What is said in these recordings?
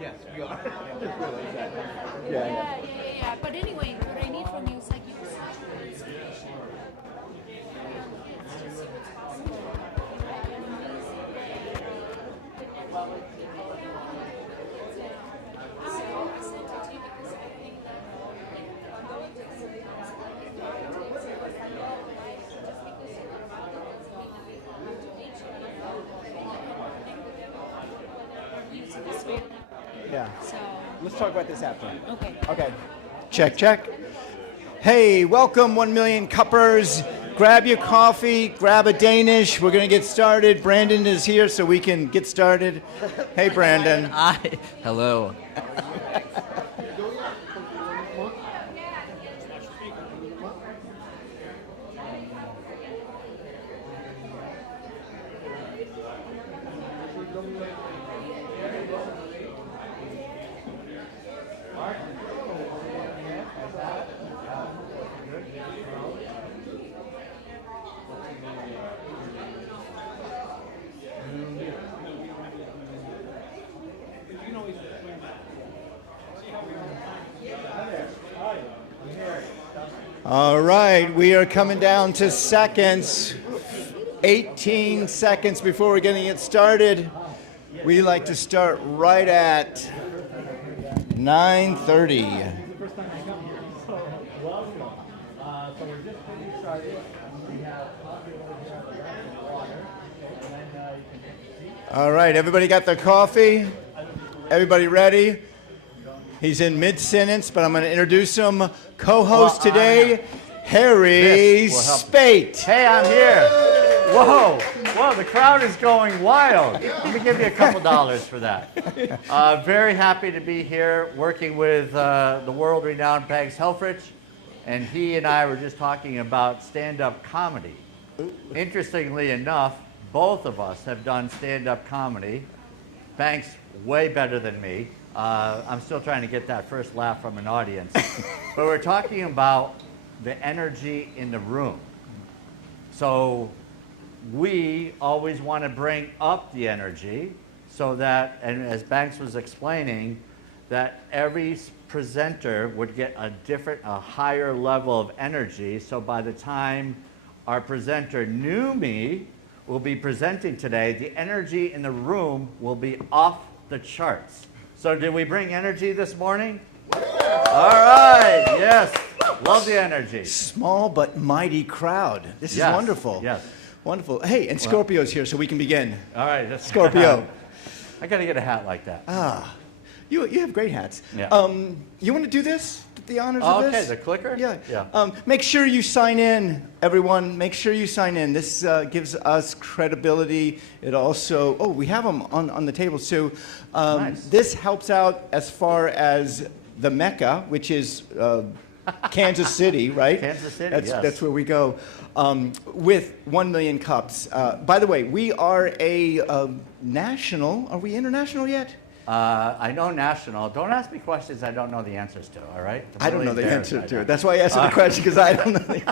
Yes, we are. Yeah. But anyway, what I need from you is like you inspiration. Yeah. So, Let's talk about this after. okay. Okay. Check. Hey, welcome 1 million cuppers. Grab your coffee, grab a Danish. We're going to get started. Brandon is here so we can get started. Hey, Brandon. Hello. All right, we are coming down to seconds. 18 seconds before we're going to get started. We like to start right at 9:30. All right, everybody got their coffee? Everybody ready? He's in mid-sentence, but I'm going to introduce him. Co-host today, Harry Spate. Hey, I'm here. Whoa, the crowd is going wild. Let me give you a couple dollars for that. Very happy to be here working with the world-renowned Banks Helfrich, and he and I were just talking about stand-up comedy. Interestingly enough, both of us have done stand-up comedy. Banks way better than me. I'm still trying to get that first laugh from an audience. But we're talking about the energy in the room. So we always want to bring up the energy so that, and as Banks was explaining, that every presenter would get a higher level of energy. So by the time our presenter knew me will be presenting today, the energy in the room will be off the charts. So did we bring energy this morning? All right, yes. Love the energy. Small but mighty crowd. This is wonderful. Yes. Wonderful. Hey, and Scorpio's here, so we can begin. All right. That's Scorpio. I got to get a hat like that. You have great hats. Yeah. You want to do this? The honors of this? Okay, the clicker? Yeah. Make sure you sign in, everyone. Make sure you sign in. This gives us credibility. It also, we have them on the table too. Nice. This helps out as far as the Mecca, which is Kansas City, right? Kansas City, yes. That's where we go. With 1 million cups. By the way, we are a national. Are we international yet? I know national. Don't ask me questions I don't know the answers to, all right? I don't know the answer to it. That's why I asked the question, because I don't know the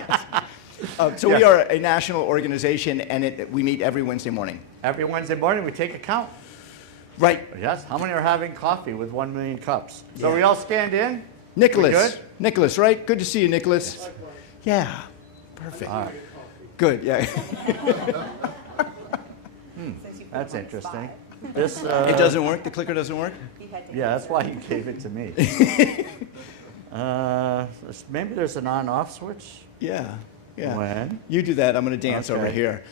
answer. We are a national organization, and we meet every Wednesday morning. Every Wednesday morning we take a count. Right. Yes. How many are having coffee with 1 million cups? So we all stand in? Nicholas. We good? Nicholas, right? Good to see you, Nicholas. Yeah. Perfect. All right. Good, yeah. That's interesting. This, it doesn't work? The clicker doesn't work? Yeah, that's why you gave it to me. Maybe there's an on-off switch? Yeah. When? You do that. I'm going to dance over here.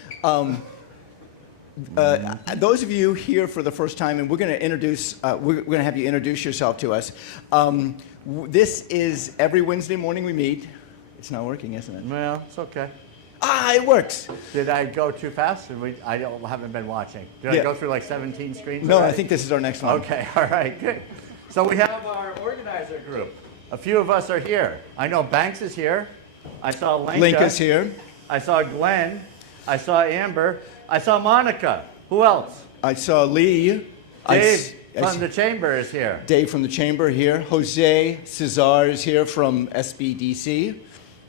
Those of you here for the first time, and we're going to have you introduce yourself to us. This is every Wednesday morning we meet. It's not working, isn't it? Well, it's okay. It works. Did I go too fast? I haven't been watching. Did I go through like 17 screens? No, already? I think this is our next one. Okay, all right, good. So we have our organizer group. A few of us are here. I know Banks is here. I saw Linka. Linka's here. I saw Glenn. I saw Amber. I saw Monica. Who else? I saw Lee. Dave from the Chamber is here. Dave from the Chamber here. Jose Cesar is here from SBDC.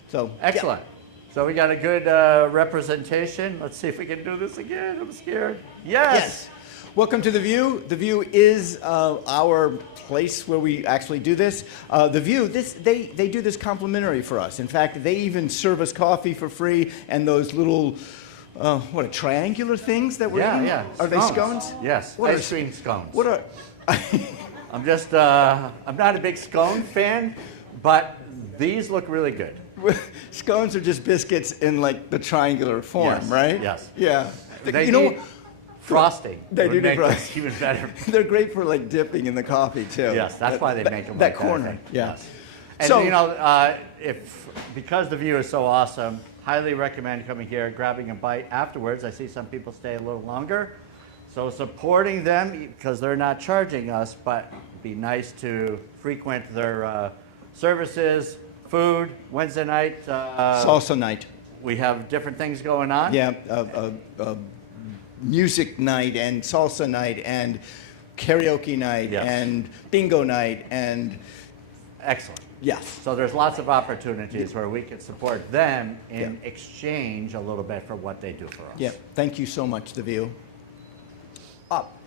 So excellent. Yeah. So we got a good representation. Let's see if we can do this again. I'm scared. Yes. Welcome to The View. The View is our place where we actually do this. The View, they do this complimentary for us. In fact, they even serve us coffee for free and those little, triangular things that we're eating? Yeah. Are they scones? Yes, What ice cream scones. What are... I'm not a big scone fan, but these look really good. Scones are just biscuits in like the triangular form, Yes, right? yes. Yeah. They need frosting. They would do make need this frosting. even better. They're great for like dipping in the coffee too. Yes, that's why they make them that like corner. that, I think. Yeah. Yes. And So- because the view is so awesome, highly recommend coming here, grabbing a bite afterwards. I see some people stay a little longer. So supporting them, because they're not charging us, but it'd be nice to frequent their services, food, Wednesday night. Salsa night. We have different things going on. Yeah, music night and salsa night and karaoke night Yes. and bingo night and Excellent. yes. So there's lots of opportunities where we can support them in Yeah. exchange a little bit for what they do for us. Yeah, thank you so much, The View. Up.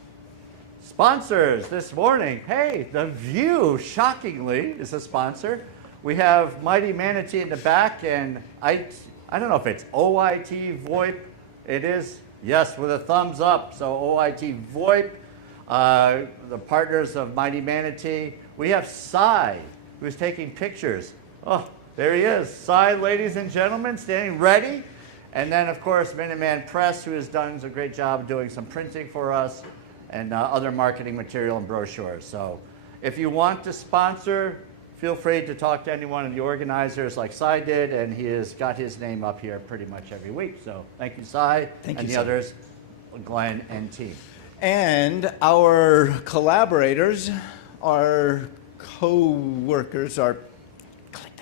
Sponsors this morning. Hey, The View, shockingly, is a sponsor. We have Mighty Manatee in the back, and I don't know if it's OIT VoIP. It is, yes, with a thumbs up. So OIT VoIP, the partners of Mighty Manatee. We have Cy, who's taking pictures. Oh, there he is. Cy, ladies and gentlemen, standing ready. And then, of course, Minuteman Press, who has done a great job doing some printing for us and other marketing material and brochures. So if you want to sponsor, feel free to talk to any one of the organizers like Cy did, and he has got his name up here pretty much every week. So thank you, Cy, Thank and you, the Cy. others, Glenn and team. And our collaborators, our co-workers, our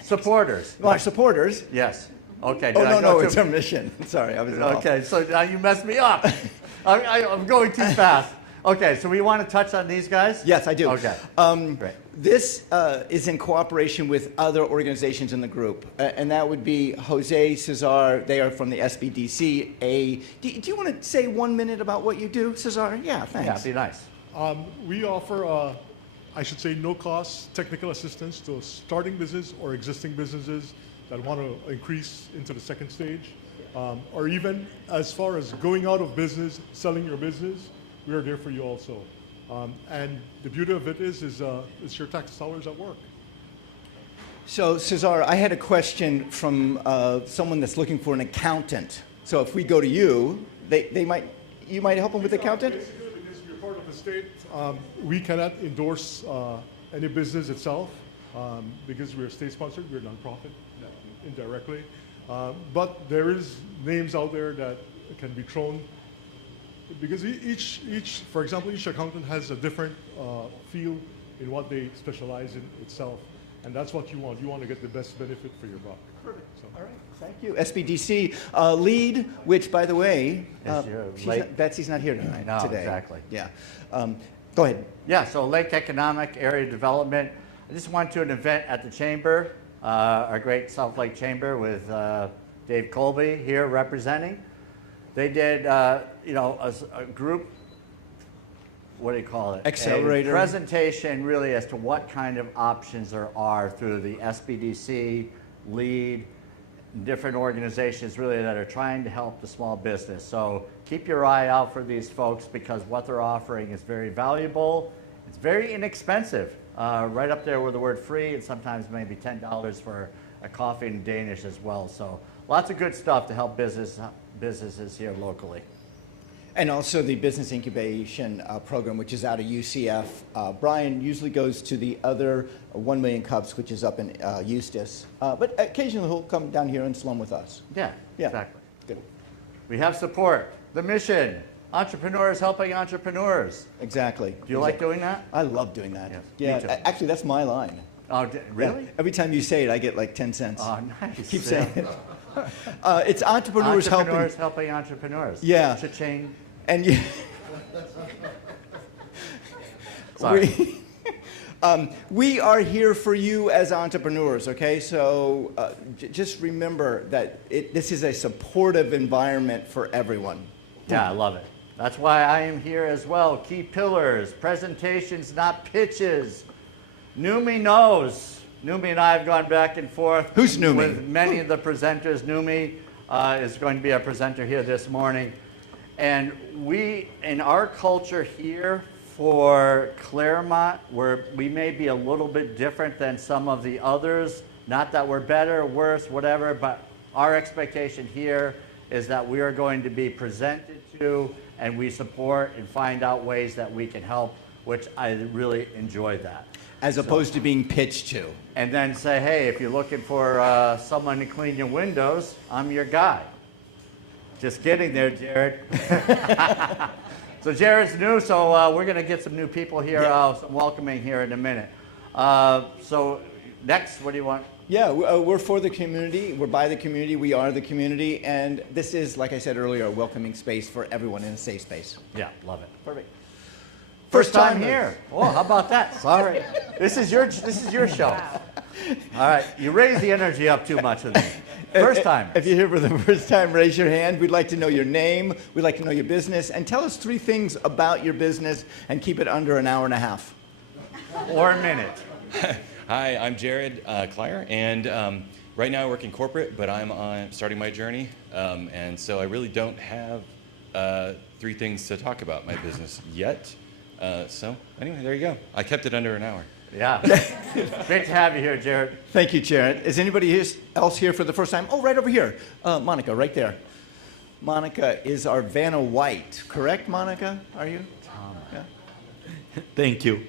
Supporters. supporters. Yes. Okay. Oh, did I no, go it's too- our mission. Sorry, I was off. Okay, so now you messed me up. I'm going too fast. Okay, so we want to touch on these guys? Yes, I do. Okay. Great. This is in cooperation with other organizations in the group, and that would be Jose, Cesar. They are from the SBDC. Do you want to say 1 minute about what you do, Cesar? Yeah, Yeah, thanks. it'd be nice. We offer, I should say, no-cost technical assistance to starting business or existing businesses that want to increase into the second stage, or even as far as going out of business, selling your business. We are there for you also. And the beauty of it is it's your tax dollars at work. So, Cesar, I had a question from someone that's looking for an accountant. So, if we go to you, you might help them with accountant. Basically, because we're part of the state, we cannot endorse any business itself because we're state sponsored. We're a nonprofit indirectly, but there is names out there that can be thrown because each, for example, each accountant has a different field in what they specialize in itself, and that's what you want. You want to get the best benefit for your buck. Perfect. So. All right, thank you. SBDC lead, which, by the way, Yes, you're late. Betsy's not here tonight. No, today. exactly. Yeah. Go ahead. Yeah, so Lake Economic Area Development. I just went to an event at the Chamber, our great South Lake Chamber with Dave Colby here representing. They did, a group, what do you call it? Accelerator. A presentation really as to what kind of options there are through the SBDC, LEAD, different organizations really that are trying to help the small business. So keep your eye out for these folks because what they're offering is very valuable. It's very inexpensive, right up there with the word free and sometimes maybe $10 for a coffee in Danish as well. So lots of good stuff to help businesses here locally. And also the business incubation program, which is out of UCF. Brian usually goes to the other 1 Million Cups, which is up in Eustis. But occasionally he'll come down here and slum with us. Yeah, Yeah. exactly. Good. We have support. The mission, entrepreneurs helping entrepreneurs. Exactly. Do you like doing that? I love doing that. Yes, Yeah. me too. Actually, that's my line. Oh, really? Yeah. Every time you say it, I get like 10 cents. Oh, nice. Keep Yeah. saying it. It's entrepreneurs helping. Entrepreneurs helping entrepreneurs. Yeah. Cha-ching. And you. Sorry. We are here for you as entrepreneurs, okay? So just remember that this is a supportive environment for everyone. Yeah, I love it. That's why I am here as well. Key pillars, presentations, not pitches. Numi knows. Numi and I have gone back and forth. Who's Numi? With many of the presenters. Numi is going to be a presenter here this morning. And we, in our culture here for Clermont, we may be a little bit different than some of the others. Not that we're better, worse, whatever, but our expectation here is that we are going to be presented to and we support and find out ways that we can help, which I really enjoy that. As opposed to being pitched to. And then say, hey, if you're looking for someone to clean your windows, I'm your guy. Just kidding there, Jared. So Jared's new, so we're going to get some new people here, some welcoming here in a minute. So next, what do you want? Yeah, we're for the community, we're by the community, we are the community, and this is, like I said earlier, a welcoming space for everyone in a safe space. Yeah, love it. Perfect. First First time time here. Oh, how about that? Sorry. This is your show. All right, you raise the energy up too much with me. First time. If you're here for the first time, raise your hand. We'd like to know your name, we'd like to know your business, and tell us 3 things about your business and keep it under an hour and a half. Or a minute. Hi, I'm Jared Klyer, and right now I work in corporate, but I'm starting my journey, and so I really don't have 3 things to talk about my business yet. So anyway, there you go. I kept it under an hour. Yeah. Great to have you here, Jared. Thank you, Jared. Is anybody else here for the first time? Oh, right over here. Monica, right there. Monica is our Vanna White, correct, Monica? Are you? Yeah. Thank you.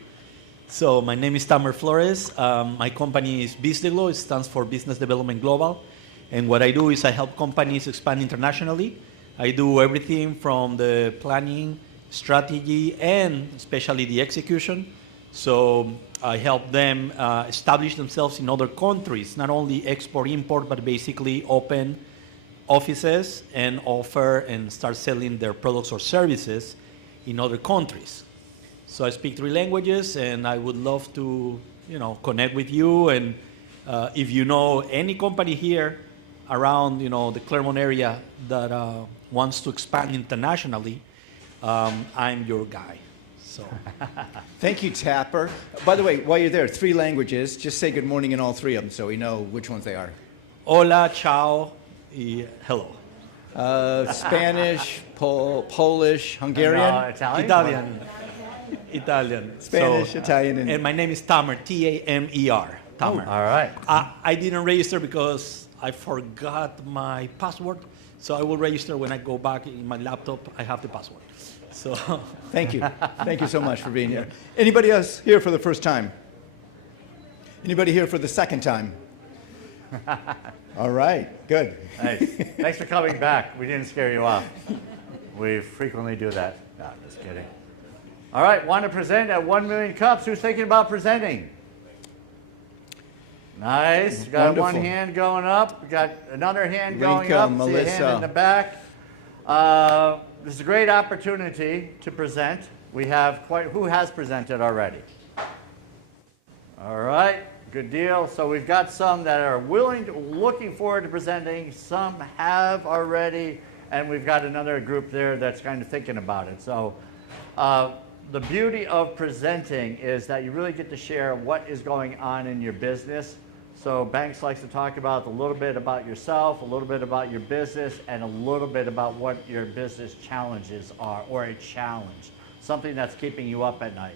So my name is Tamer Flores. My company is BizDeglo. It stands for Business Development Global. And what I do is I help companies expand internationally. I do everything from the planning, strategy, and especially the execution. So I help them establish themselves in other countries, not only export, import, but basically open offices and offer and start selling their products or services in other countries. So I speak 3 languages, and I would love to, connect with you. And if you know any company here around, the Clermont area that wants to expand internationally, I'm your guy. So, Thank you, Tapper. By the way, while you're there, 3 languages. Just say good morning in all 3 of them so we know which ones they are. hola, ciao, y hello. Spanish, Polish, Hungarian. Italian? Italian. Spanish, Italian, and my name is Tamer, T-A-M-E-R. Tamer. All right. I didn't register because I forgot my password. So I will register when I go back in my laptop. I have the password. So Thank you. Thank you so much for being here. Anybody else here for the first time? Anybody here for the second time? All right, good. Nice. Thanks for coming back. We didn't scare you off. We frequently do that. No, I'm just kidding. All right, want to present at 1 million cups. Who's thinking about presenting? Nice. We got Wonderful. one hand going up. We got another hand going Rika, up. See a hand Melissa. in the back. This is a great opportunity to present. We have who has presented already? All right, good deal. So we've got some that are looking forward to presenting. Some have already, and we've got another group there that's kind of thinking about it. So the beauty of presenting is that you really get to share what is going on in your business. So Banks likes to talk about a little bit about yourself, a little bit about your business, and a little bit about what your business challenges are, or a challenge, something that's keeping you up at night.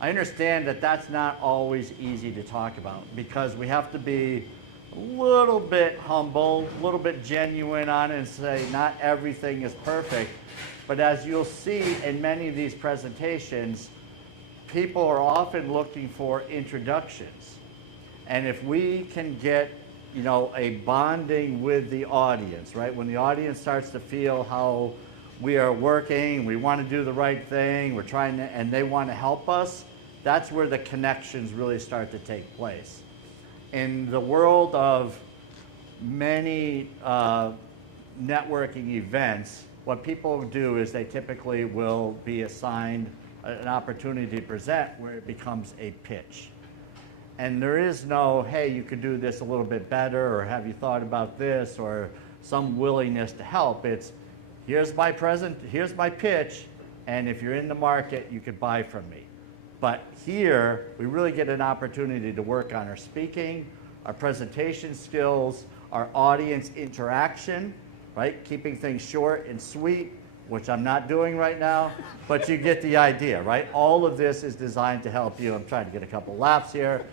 I understand that that's not always easy to talk about because we have to be a little bit humble, a little bit genuine on it and say not everything is perfect. But as you'll see in many of these presentations, people are often looking for introductions. And if we can get, a bonding with the audience, right? When the audience starts to feel how we are working, we want to do the right thing, we're trying to, and they want to help us, that's where the connections really start to take place. In the world of many networking events, what people do is they typically will be assigned an opportunity to present where it becomes a pitch. And there is no, hey, you could do this a little bit better, or have you thought about this, or some willingness to help. It's, here's my pitch, and if you're in the market, you could buy from me. But here, we really get an opportunity to work on our speaking, our presentation skills, our audience interaction, right? Keeping things short and sweet, which I'm not doing right now, but you get the idea, right? All of this is designed to help you. I'm trying to get a couple laughs here.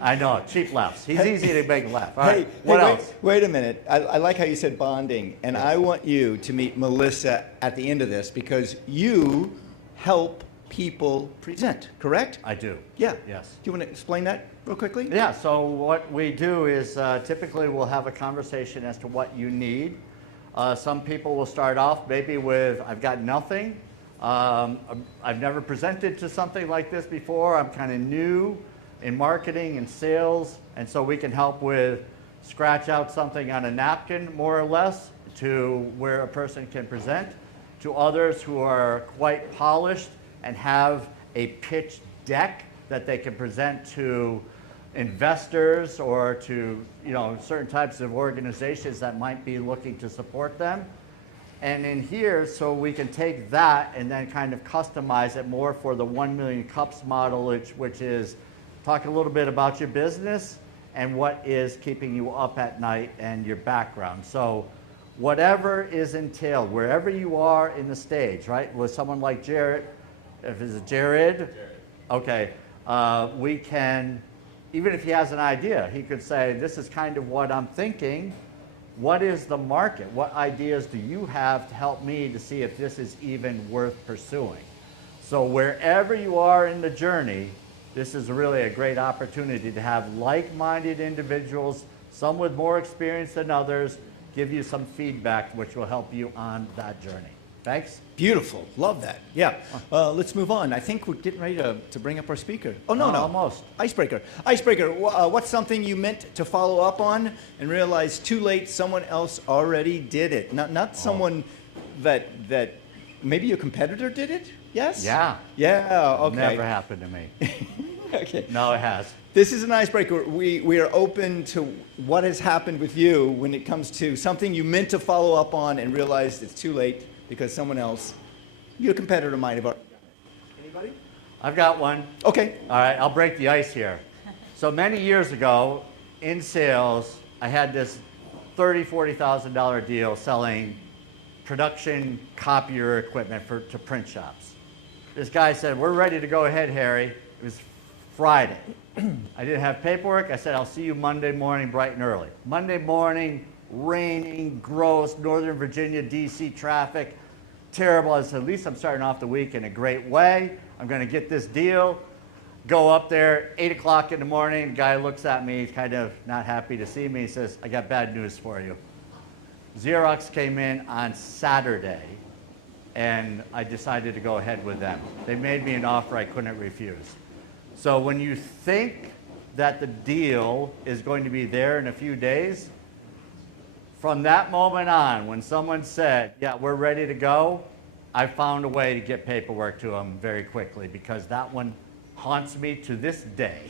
I know, cheap laughs. He's easy to make laugh. All right, what else? Wait a minute. I like how you said bonding, and I want you to meet Melissa at the end of this because you help people present, correct? I do. Yeah. Yes. Do you want to explain that real quickly? Yeah, so what we do is typically we'll have a conversation as to what you need. Some people will start off maybe with, I've got nothing. I've never presented to something like this before. I'm kind of new in marketing and sales, and so we can help with scratch out something on a napkin, more or less, to where a person can present, to others who are quite polished and have a pitch deck that they can present to investors or to certain types of organizations that might be looking to support them. And in here, so we can take that and then kind of customize it more for the 1 million cups model, which is talk a little bit about your business and what is keeping you up at night and your background. So whatever is entailed, wherever you are in the stage, right? With someone like Jared, if it's Jared, okay, we can, even if he has an idea, he could say, this is kind of what I'm thinking. What is the market? What ideas do you have to help me to see if this is even worth pursuing? So wherever you are in the journey, this is really a great opportunity to have like-minded individuals, some with more experience than others, give you some feedback which will help you on that journey. Thanks. Beautiful. Love that. Yeah. Let's move on. I think we're getting ready to bring up our speaker. Oh, no. Almost. Icebreaker. Icebreaker, what's something you meant to follow up on and realized too late someone else already did it? Not someone that maybe a competitor did it? Yes? Yeah. Yeah, okay. Never happened to me. Okay. No, it has. This is an icebreaker. We are open to what has happened with you when it comes to something you meant to follow up on and realized it's too late because someone else, your competitor might have already done it. Anybody? I've got one. Okay. All right, I'll break the ice here. So many years ago, in sales, I had this $30,000, $40,000 deal selling production copier equipment to print shops. This guy said, we're ready to go ahead, Harry. It was Friday. I didn't have paperwork. I said, I'll see you Monday morning bright and early. Monday morning, raining, gross, Northern Virginia, DC traffic, terrible. I said, at least I'm starting off the week in a great way. I'm going to get this deal. Go up there, 8 o'clock in the morning. Guy looks at me, kind of not happy to see me. He says, I got bad news for you. Xerox came in on Saturday, and I decided to go ahead with them. They made me an offer I couldn't refuse. So when you think that the deal is going to be there in a few days, from that moment on, when someone said, yeah, we're ready to go, I found a way to get paperwork to them very quickly because that one haunts me to this day.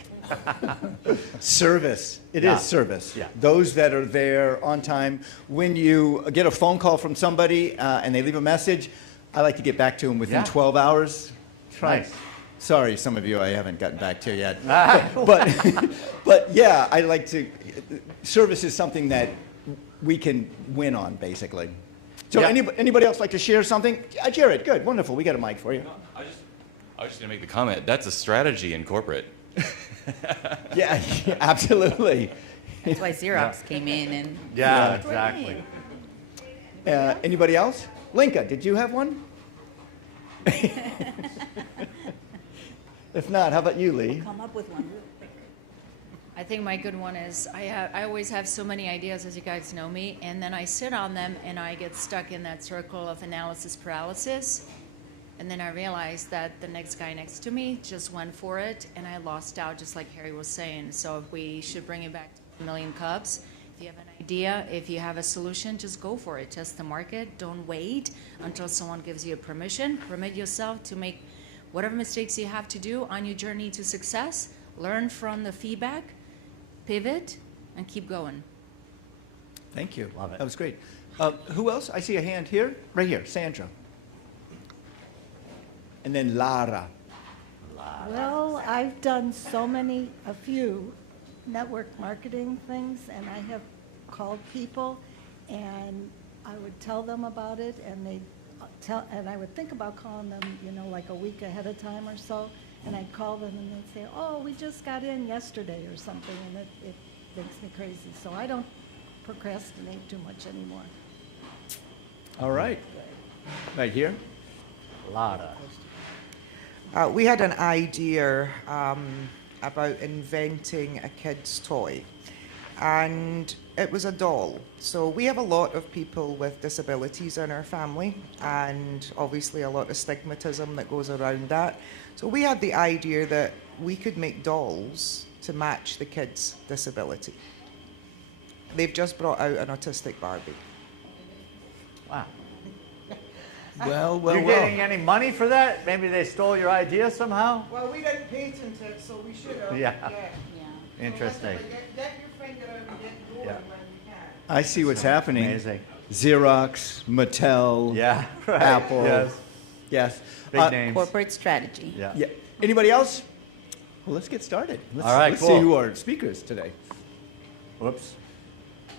Service. It is service. Yeah. Those that are there on time. When you get a phone call from somebody and they leave a message, I like to get back to them within 12 hours. Nice. Sorry, some of you I haven't gotten back to yet. But yeah, I like to. Service is something that we can win on, basically. So anybody else like to share something? Jared, good, wonderful. We got a mic for you. I was just going to make the comment. That's a strategy in corporate. Yeah, absolutely. That's why Xerox came in and... Yeah, exactly. Anybody else? Linka, did you have one? If not, how about you, Lee? come up with one real quick. I think my good one is I always have so many ideas, as you guys know me, and then I sit on them and I get stuck in that circle of analysis paralysis. And then I realized that the next guy next to me just went for it, and I lost out, just like Harry was saying. So we should bring it back to 1 million cups. If you have an idea, if you have a solution, just go for it. Test the market. Don't wait until someone gives you permission. Permit yourself to make whatever mistakes you have to do on your journey to success. Learn from the feedback, pivot, and keep going. Thank you. Love it. That was great. Who else? I see a hand here. Right here, Sandra. And then Lara. Well, I've done a few network marketing things, and I have called people, and I would tell them about it, and and I would think about calling them, like a week ahead of time or so, and I'd call them, and they'd say, "Oh, we just got in yesterday," or something, and it makes me crazy. So I don't procrastinate too much anymore. All right. Right here. Lara. We had an idea about inventing a kid's toy, and it was a doll. So we have a lot of people with disabilities in our family, and obviously a lot of stigmatism that goes around that. So we had the idea that we could make dolls to match the kid's disability. They've just brought out an autistic Barbie. Wow. Well, You getting any money for that? Maybe they stole your idea somehow? Well, we didn't patent it, so we should have. Yeah. Yeah. Interesting. Get your finger out and get going Yeah. when you can. I see what's happening. Amazing. Xerox, Mattel, Yeah. Right. Apple. Yes. Yes. Big names. Corporate strategy. Yeah. Yeah. Anybody else? Well, let's get started. Let's, All right, let's cool. see who our speakers today. Whoops.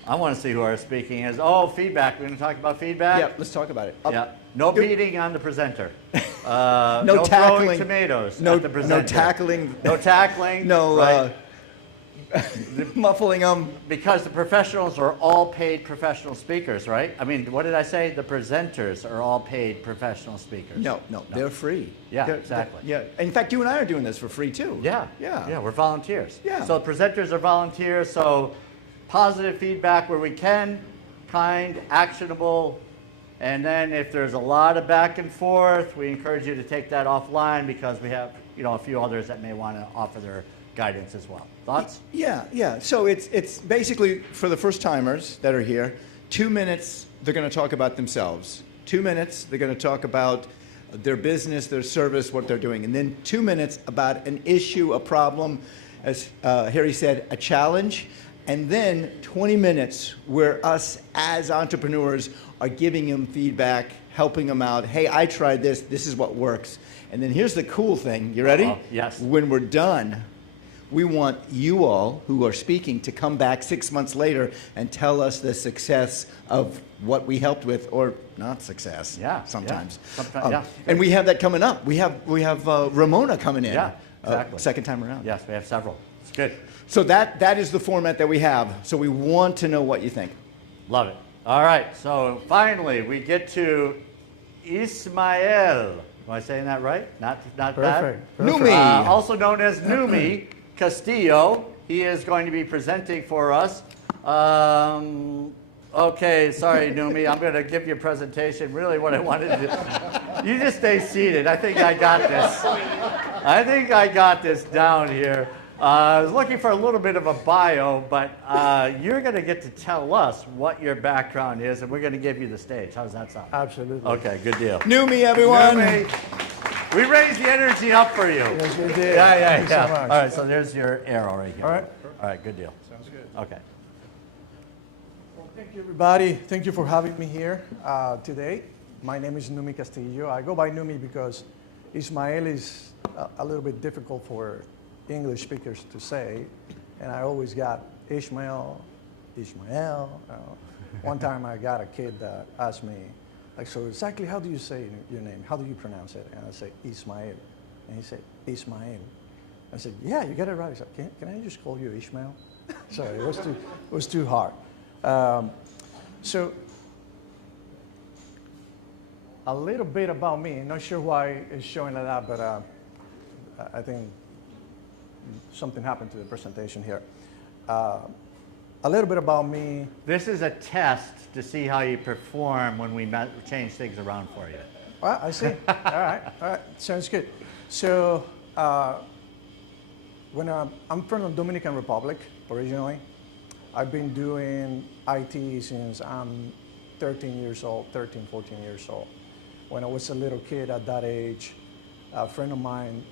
I want to see who our speaking is. Oh, feedback. We're going to talk about feedback? Yeah, let's talk about it. Yeah. No beating on the presenter. No throwing tackling. tomatoes No, at the presenter. no tackling. No tackling. No right? muffling them. Because the professionals are all paid professional speakers, right? I mean, what did I say? The presenters are all paid professional speakers. No, they're free. Yeah, They're- exactly. Yeah. In fact, you and I are doing this for free too. Yeah. Yeah. Yeah, we're volunteers. Yeah. So presenters are volunteers, so positive feedback where we can, kind, actionable, and then if there's a lot of back and forth, we encourage you to take that offline because we have, a few others that may want to offer their guidance as well. Thoughts? Yeah. So it's basically for the first timers that are here, 2 minutes they're going to talk about themselves. 2 minutes they're going to talk about their business, their service, what they're doing. And then 2 minutes about an issue, a problem, as Harry said, a challenge. And then 20 minutes where us as entrepreneurs are giving them feedback, helping them out. Hey, I tried this. This is what works. And then here's the cool thing. You ready? Yes. When we're done, we want you all who are speaking to come back 6 months later and tell us the success of what we helped with, or not success. Yeah. Sometimes. Yeah. Sometimes, yeah. And we have that coming up. We have Ramona coming in. Yeah, exactly. Second time around. Yes, we have several. It's good. So that is the format that we have. So we want to know what you think. Love it. All right, so finally we get to Ismael. Am I saying that right? Not bad? Numi. Also known as Numi Castillo. He is going to be presenting for us. Okay, sorry, Numi. I'm going to give you a presentation. Really what I wanted to do. You just stay seated. I think I got this. I think I got this down here. I was looking for a little bit of a bio, but you're going to get to tell us what your background is, and we're going to give you the stage. How does that sound? Absolutely. Okay, good deal. Numi, everyone. Numi, we raised the energy up for you. Yes, we did. Yeah. Thank you so much. All right, so there's your arrow right here. All right. All right, good deal. Sounds good. Okay. Well, thank you, everybody. Thank you for having me here today. My name is Numi Castillo. I go by Numi because Ismael is a little bit difficult for English speakers to say, and I always got Ishmael. One time I got a kid that asked me, like, so exactly how do you say your name? How do you pronounce it? And I say, Ismael. And he said, Ismael. I said, yeah, you got it right. He said, can I just call you Ishmael? Sorry, it was too hard. So a little bit about me. Not sure why it's showing like that, but I think something happened to the presentation here. A little bit about me. This is a test to see how you perform when we change things around for you. Well, I see. All right, sounds good. So when I'm from the Dominican Republic originally. I've been doing IT since I'm 13, 14 years old. When I was a little kid at that age, a friend of mine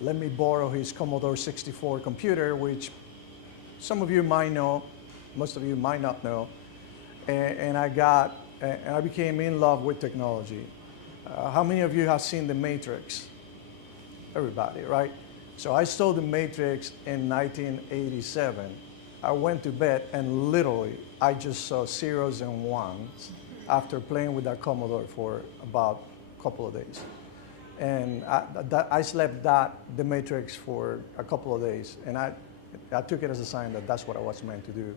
let me borrow his Commodore 64 computer, which some of you might know most of you might not know. And I became in love with technology. How many of you have seen The Matrix? Everybody, right? So I saw The Matrix in 1987. I went to bed and literally I just saw zeros and ones after playing with that Commodore for about a couple of days. And I slept The Matrix for a couple of days, and I took it as a sign that that's what I was meant to do.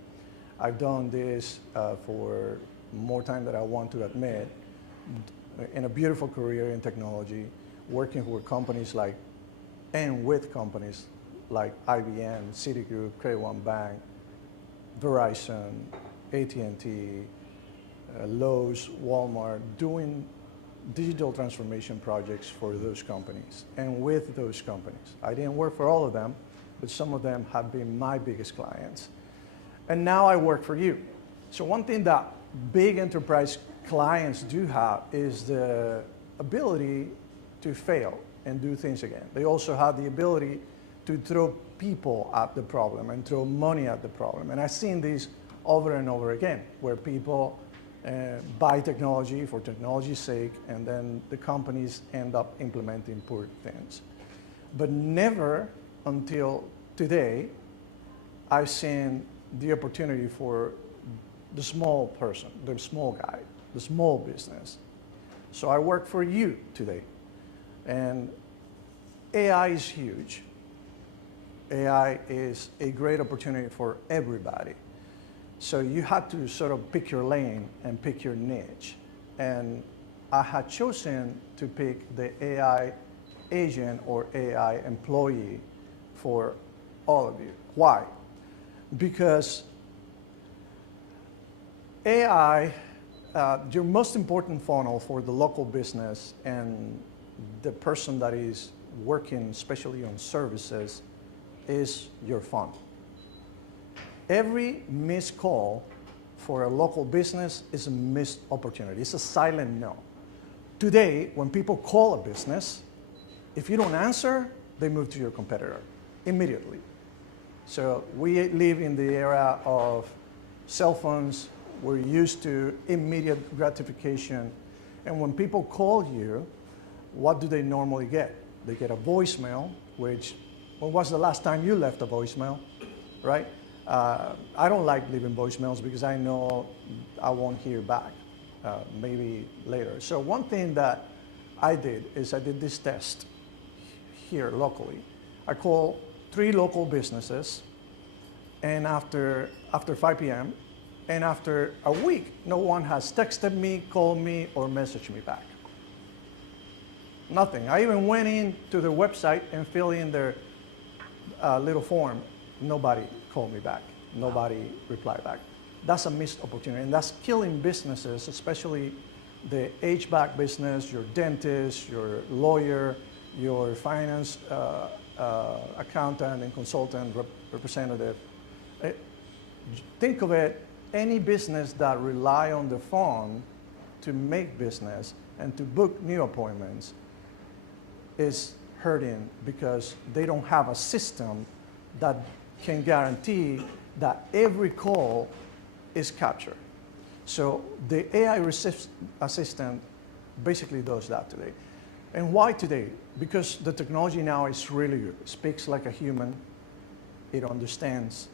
I've done this for more time than I want to admit, in a beautiful career in technology, working with companies like IBM, Citigroup, Credit One Bank, Verizon, AT&T, Lowe's, Walmart, doing digital transformation projects for those companies and with those companies. I didn't work for all of them, but some of them have been my biggest clients. And now I work for you. So one thing that big enterprise clients do have is the ability to fail and do things again. They also have the ability to throw people at the problem and throw money at the problem. And I've seen this over and over again, where people buy technology for technology's sake, and then the companies end up implementing poor things. But never until today, I've seen the opportunity for the small person, the small guy, the small business. So I work for you today. And AI is huge. AI is a great opportunity for everybody. So you had to sort of pick your lane and pick your niche. And I had chosen to pick the AI agent or AI employee for all of you. Why? Because AI, your most important funnel for the local business and the person that is working especially on services is your funnel. Every missed call for a local business is a missed opportunity. It's a silent no. Today, when people call a business, if you don't answer, they move to your competitor immediately. So we live in the era of cell phones. We're used to immediate gratification. And when people call you, what do they normally get? They get a voicemail, which, when was the last time you left a voicemail, right? I don't like leaving voicemails because I know I won't hear back, maybe later. So one thing that I did is I did this test here locally. I called 3 local businesses, and after 5 p.m., and after a week, no one has texted me, called me, or messaged me back. Nothing. I even went into their website and filled in their little form. Nobody called me back. Nobody replied back. That's a missed opportunity, and that's killing businesses, especially the HVAC business, your dentist, your lawyer, your finance accountant and consultant representative. Think of it, any business that rely on the phone to make business and to book new appointments is hurting because they don't have a system that can guarantee that every call is captured. So the AI assistant basically does that today. And why today? Because the technology now is really good. It speaks like a human. It understands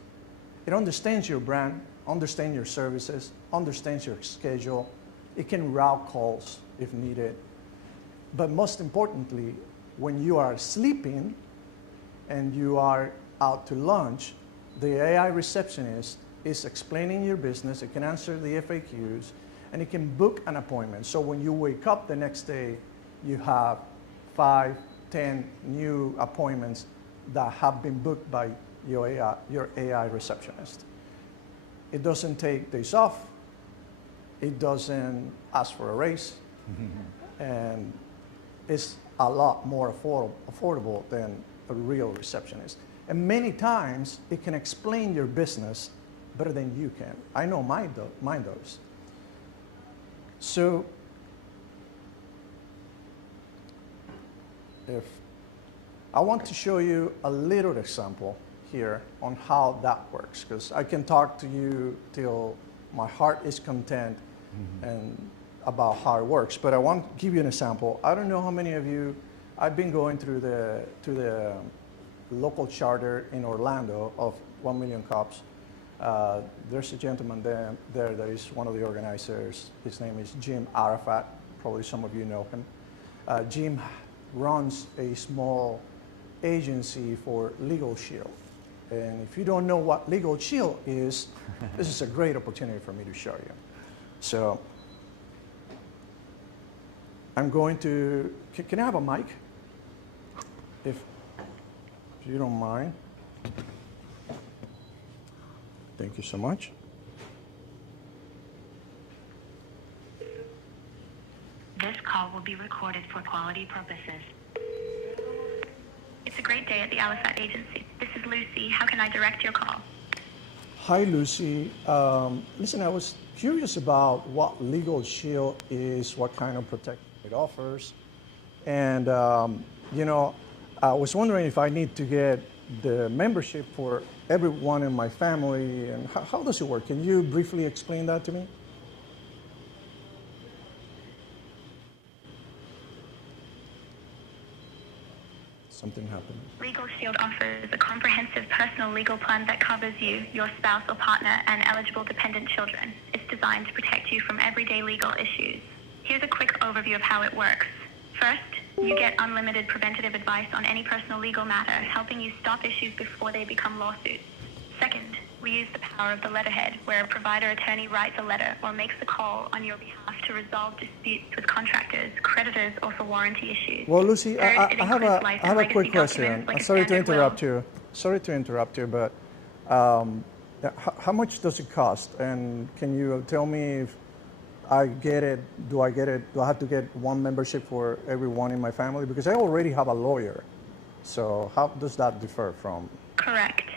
your brand, understands your services, understands your schedule. It can route calls if needed. But most importantly, when you are sleeping and you are out to lunch, the AI receptionist is explaining your business. It can answer the FAQs, and it can book an appointment. So when you wake up the next day, you have 5, 10 new appointments that have been booked by your AI receptionist. It doesn't take days off. It doesn't ask for a raise. And it's a lot more affordable than a real receptionist. And many times, it can explain your business better than you can. I know mine does. So, if I want to show you a little example here on how that works, because I can talk to you till my heart is content and about how it works. But I want to give you an example. I don't know how many of you, I've been going through the local charter in Orlando of 1 Million Cops. There's a gentleman there that is one of the organizers. His name is Jim Arafat. Probably some of you know him. Jim runs a small agency for Legal Shield. And if you don't know what Legal Shield is, this is a great opportunity for me to show you. So I'm going to, can I have a mic? If you don't mind. Thank you so much. This call will be recorded for quality purposes. It's a great day at the Alifat Agency. This is Lucy. How can I direct your call? Hi, Lucy. Listen, I was curious about what Legal Shield is, what kind of protection it offers. And, you know, I was wondering if I need to get the membership for everyone in my family, and how does it work? Can you briefly explain that to me? Something happened. Legal Shield offers a comprehensive personal legal plan that covers you, your spouse or partner, and eligible dependent children. It's designed to protect you from everyday legal issues. Here's a quick overview of how it works. First, you get unlimited preventative advice on any personal legal matter, helping you stop issues before they become lawsuits. Second, we use the power of the letterhead, where a provider attorney writes a letter or makes a call on your behalf to resolve disputes with contractors, creditors, or for warranty issues. Well, Lucy, Third, I have a quick question. Like Sorry to interrupt you. Sorry to interrupt you, but how much does it cost? And can you tell me if I get it? Do I have to get one membership for everyone in my family? Because I already have a lawyer. So how does that differ from? Correct.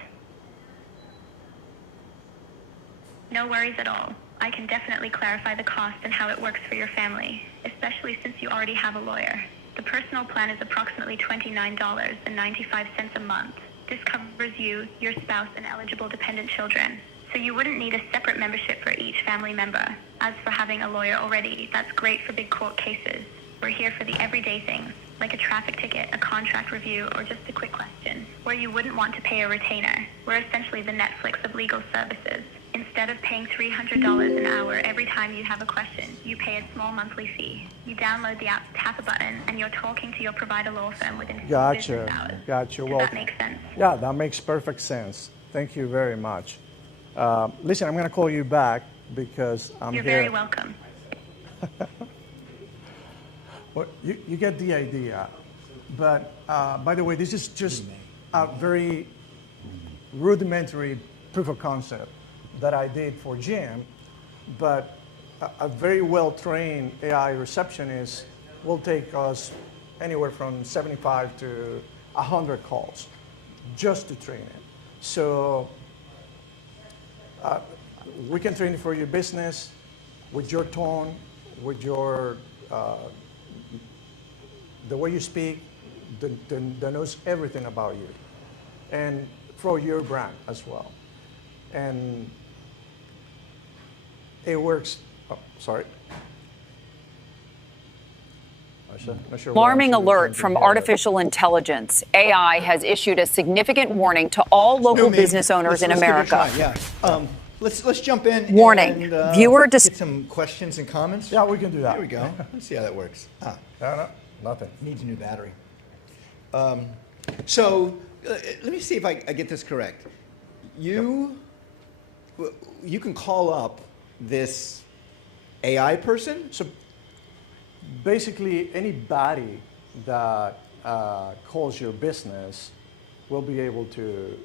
No worries at all. I can definitely clarify the cost and how it works for your family, especially since you already have a lawyer. The personal plan is approximately $29.95 a month. This covers you, your spouse, and eligible dependent children. So you wouldn't need a separate membership for each family member. As for having a lawyer already, that's great for big court cases. We're here for the everyday things, like a traffic ticket, a contract review, or just a quick question, where you wouldn't want to pay a retainer. We're essentially the Netflix of legal services. Instead of paying $300 an hour every time you have a question, you pay a small monthly fee. You download the app, tap a button, and you're talking to your provider law firm within 4 business hours. Gotcha. Does Well, that make sense? Yeah, that makes perfect sense. Thank you very much. Listen, I'm going to call you back because I'm You're here. very welcome. Well, you get the idea. But by the way, this is just a very rudimentary proof of concept that I did for Jim, but a very well-trained AI receptionist will take us anywhere from 75 to 100 calls just to train it. So we can train it for your business, with your tone, with your the way you speak, that knows everything about you, and for your brand as well. And it works. Oh, sorry. Alarming alert from artificial intelligence. AI has issued a significant warning to all local business owners in America. Let's jump in. Warning. And, Viewer get some questions and comments. Yeah, we can do that. There we go. Let's see how that works. No, nothing. Needs a new battery. So let me see if I get this correct. You can call up this AI person. So basically, anybody that calls your business will be able to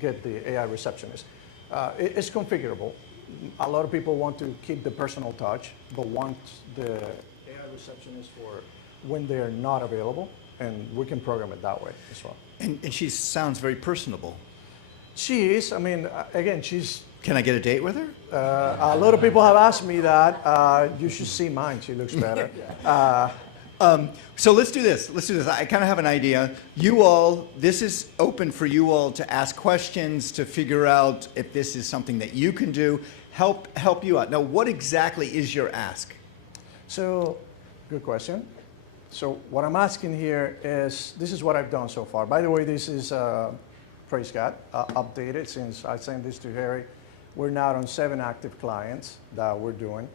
get the AI receptionist. It's configurable. A lot of people want to keep the personal touch, but want the AI receptionist for when they're not available, and we can program it that way as well. And she sounds very personable. She is. I mean, again, she's. Can I get a date with her? A lot of people have asked me that. You should see mine. She looks better. So let's do this. Let's do this. I kind of have an idea. You all, this is open for you all to ask questions, to figure out if this is something that you can do, help you out. Now, what exactly is your ask? So, good question. So what I'm asking here is, this is what I've done so far. By the way, this is, praise God, updated since I sent this to Harry. We're now on 7 active clients that we're doing.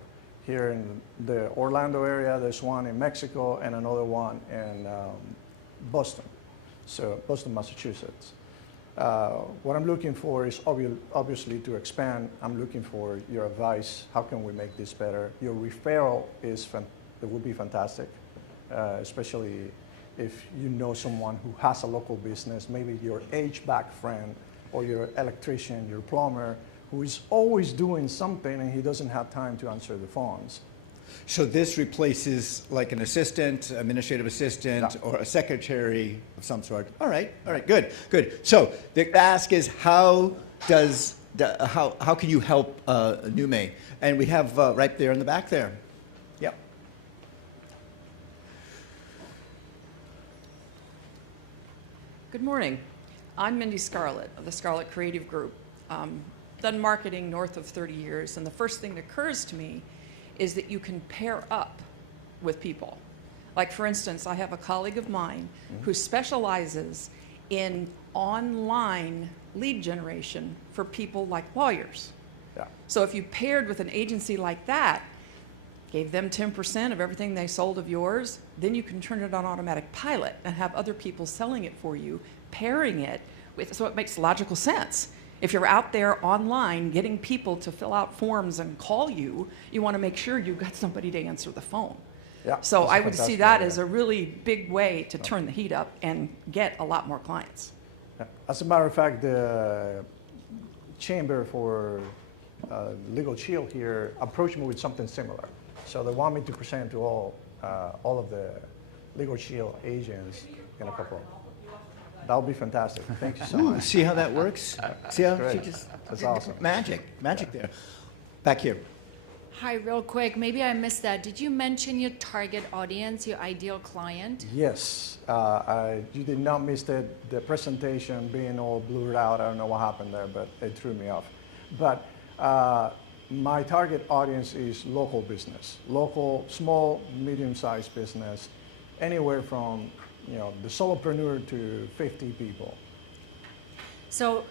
Here in the Orlando area, there's one in Mexico and another one in Boston, so Boston, Massachusetts. What I'm looking for is obviously to expand. I'm looking for your advice. How can we make this better? Your referral it would be fantastic, especially if you know someone who has a local business, maybe your HVAC friend or your electrician, your plumber, who is always doing something and he doesn't have time to answer the phones. So this replaces like an assistant, administrative assistant, Yeah. or a secretary of some sort. All right, good. So the ask is, how can you help Nume? And we have right there in the back there. Yep. Good morning. I'm Mindy Scarlett of the Scarlett Creative Group. Done marketing north of 30 years, and the first thing that occurs to me is that you can pair up with people. Like, for instance, I have a colleague of mine who specializes in online lead generation for people like lawyers. Yeah. So if you paired with an agency like that, gave them 10% of everything they sold of yours, then you can turn it on automatic pilot and have other people selling it for you, pairing it with, so it makes logical sense. If you're out there online getting people to fill out forms and call you, you want to make sure you've got somebody to answer the phone. Yeah, so that's I would see fantastic that idea. as a really big way to turn the heat up and get a lot more clients. Yeah. As a matter of fact, the Chamber for Legal Shield here approached me with something similar. So they want me to present to all of the Legal Shield agents in a couple. That would be fantastic. Thank you so much. See how that works? See how Great. she just That's awesome. Magic there. Back here. Hi, real quick, maybe I missed that. Did you mention your target audience, your ideal client? Yes, you did not miss the presentation being all blurred out. I don't know what happened there, but it threw me off. But my target audience is local business, local, small, medium-sized business, anywhere from the solopreneur to 50 people. So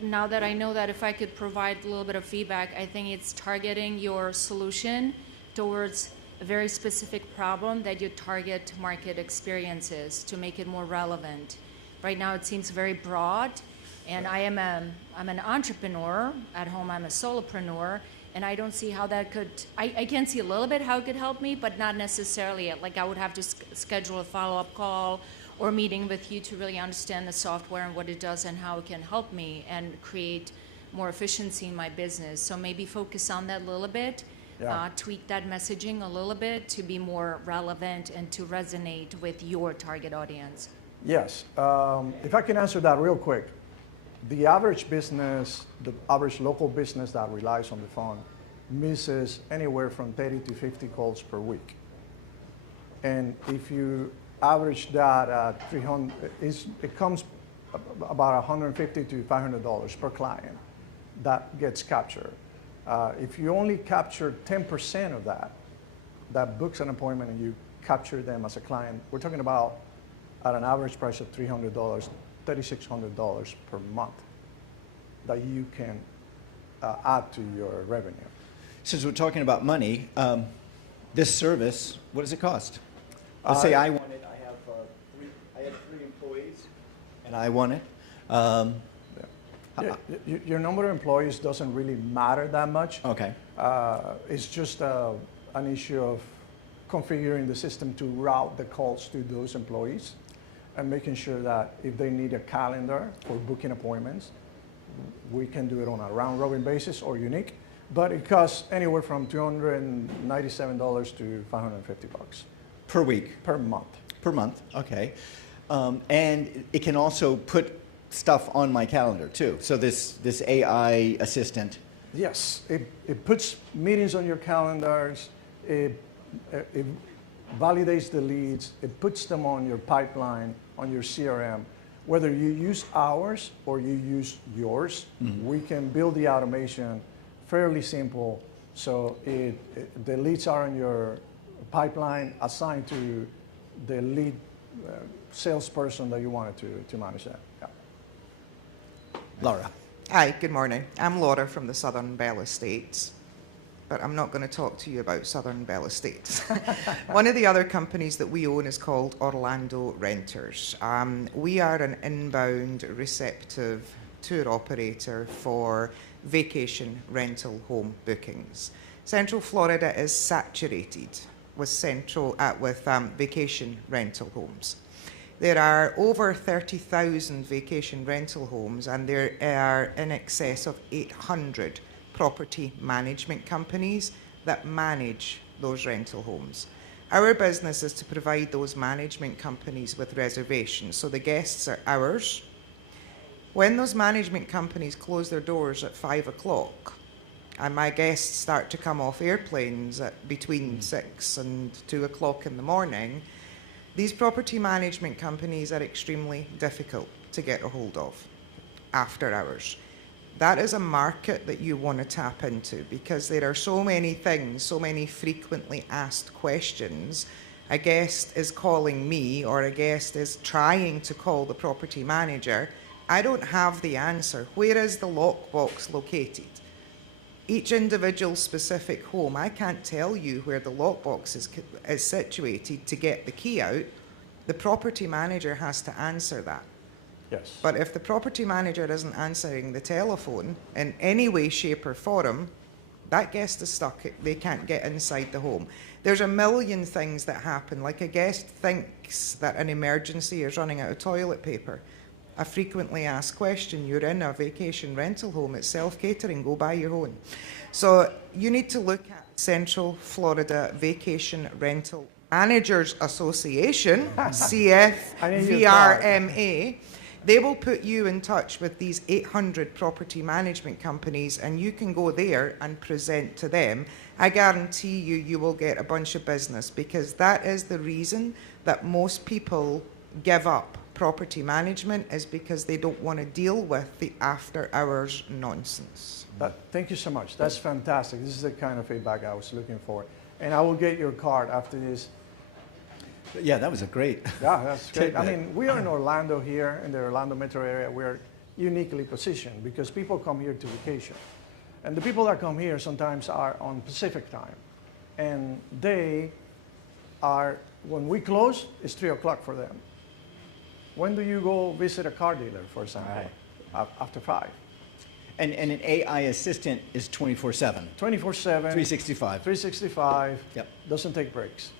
now that I know that, if I could provide a little bit of feedback, I think it's targeting your solution towards a very specific problem that your target market experiences to make it more relevant. Right now it seems very broad, and I'm an entrepreneur. At home I'm a solopreneur, and I don't see how that could, I can see a little bit how it could help me, but not necessarily. Like, I would have to schedule a follow-up call or meeting with you to really understand the software and what it does and how it can help me and create more efficiency in my business. So maybe focus on that a little bit, tweak that messaging a little bit to be more relevant and to resonate with your target audience. Yes, if I can answer that real quick. The average business, the average local business that relies on the phone misses anywhere from 30 to 50 calls per week. And if you average that at 300, it comes about $150 to $500 per client that gets captured. If you only capture 10% of that books an appointment and you capture them as a client, we're talking about at an average price of $300, $3,600 per month that you can add to your revenue. Since we're talking about money, this service, what does it cost? Let's say I want it. I have three employees, and I want it. Your number of employees doesn't really matter that much. Okay. It's just an issue of configuring the system to route the calls to those employees and making sure that if they need a calendar for booking appointments, we can do it on a round-robin basis or unique. But it costs anywhere from $297 to $550 Per week? per month. Per month, okay. And it can also put stuff on my calendar too. So this AI assistant. Yes, it puts meetings on your calendars. validates the leads, it puts them on your pipeline, on your CRM. Whether you use ours or you use yours, we can build the automation fairly simple, so the leads are in your pipeline assigned to the lead salesperson that you wanted to manage that. Yeah. Laura. Hi, good morning. I'm Laura from the Southern Bell Estates, but I'm not going to talk to you about Southern Bell Estates. One of the other companies that we own is called Orlando Renters. We are an inbound receptive tour operator for vacation rental home bookings. Central Florida is saturated with vacation rental homes. There are over 30,000 vacation rental homes, and there are in excess of 800 property management companies that manage those rental homes. Our business is to provide those management companies with reservations, so the guests are ours. When those management companies close their doors at 5 o'clock, and my guests start to come off airplanes at between 6 and 2 o'clock in the morning, these property management companies are extremely difficult to get a hold of after hours. That is a market that you want to tap into, because there are so many things, so many frequently asked questions. A guest is calling me, or a guest is trying to call the property manager. I don't have the answer. Where is the lockbox located? Each individual specific home, I can't tell you where the lockbox is situated to get the key out. The property manager has to answer that. Yes. But if the property manager isn't answering the telephone in any way, shape, or form, that guest is stuck. They can't get inside the home. There's a million things that happen. Like a guest thinks that an emergency is running out of toilet paper. A frequently asked question, you're in a vacation rental home, it's self-catering, go buy your own. So you need to look at Central Florida Vacation Rental Managers Association, CFVRMA. They will put you in touch with these 800 property management companies, and you can go there and present to them. I guarantee you will get a bunch of business, because that is the reason that most people give up property management, is because they don't want to deal with the after hours nonsense. Thank you so much. That's fantastic. This is the kind of feedback I was looking for. And I will get your card after this. Yeah, that was a great. Yeah, that's great. I mean, we are in Orlando here, in the Orlando metro area. We're uniquely positioned because people come here to vacation. And the people that come here sometimes are on Pacific time. And they are, when we close, it's 3 o'clock for them. When do you go visit a car dealer, for example? Right. After 5. And an AI assistant is 24/7. 24/7. 365. 365. Yep. Doesn't take breaks.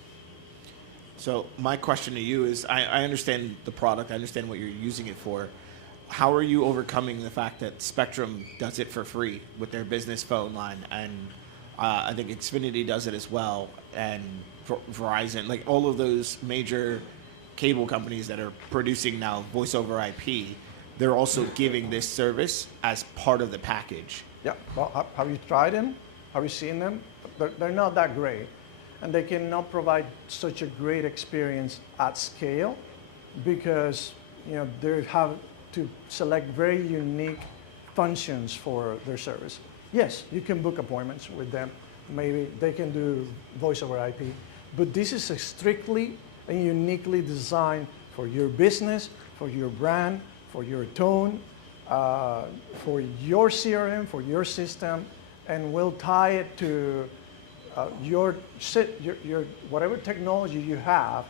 So my question to you is, I understand the product, I understand what you're using it for. How are you overcoming the fact that Spectrum does it for free with their business phone line, and I think Xfinity does it as well, and Verizon, like all of those major cable companies that are producing now voice over IP, they're also giving this service as part of the package. Yeah. Well, have you tried them? Have you seen them? They're not that great. And they cannot provide such a great experience at scale, because they have to select very unique functions for their service. Yes, you can book appointments with them. Maybe they can do voice over IP. But this is strictly and uniquely designed for your business, for your brand, for your tone, for your CRM, for your system, and we'll tie it to your whatever technology you have.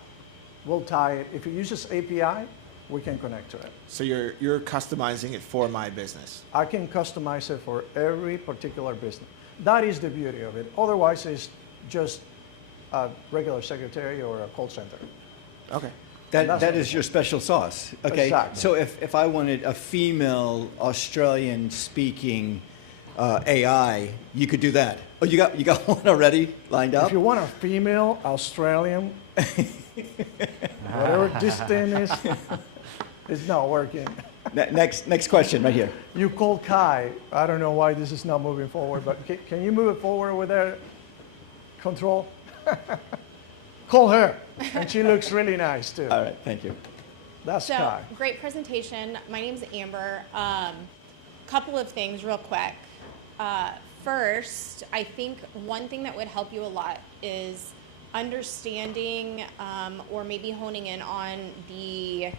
We'll tie it. If it uses API, we can connect to it. So you're customizing it for my business. I can customize it for every particular business. That is the beauty of it. Otherwise, it's just a regular secretary or a call center. Okay. That is your special sauce. Okay. Exactly. So if I wanted a female Australian speaking AI, you could do that. Oh, you got one already lined up? If you want a female Australian, whatever this thing is, it's not working. Next question right here. You called Kai. I don't know why this is not moving forward, but can you move it forward with that control? Call her, and she looks really nice too. All right, thank you. That's So, Kai. great presentation. My name's Amber. Couple of things real quick. First, I think one thing that would help you a lot is understanding or maybe honing in on the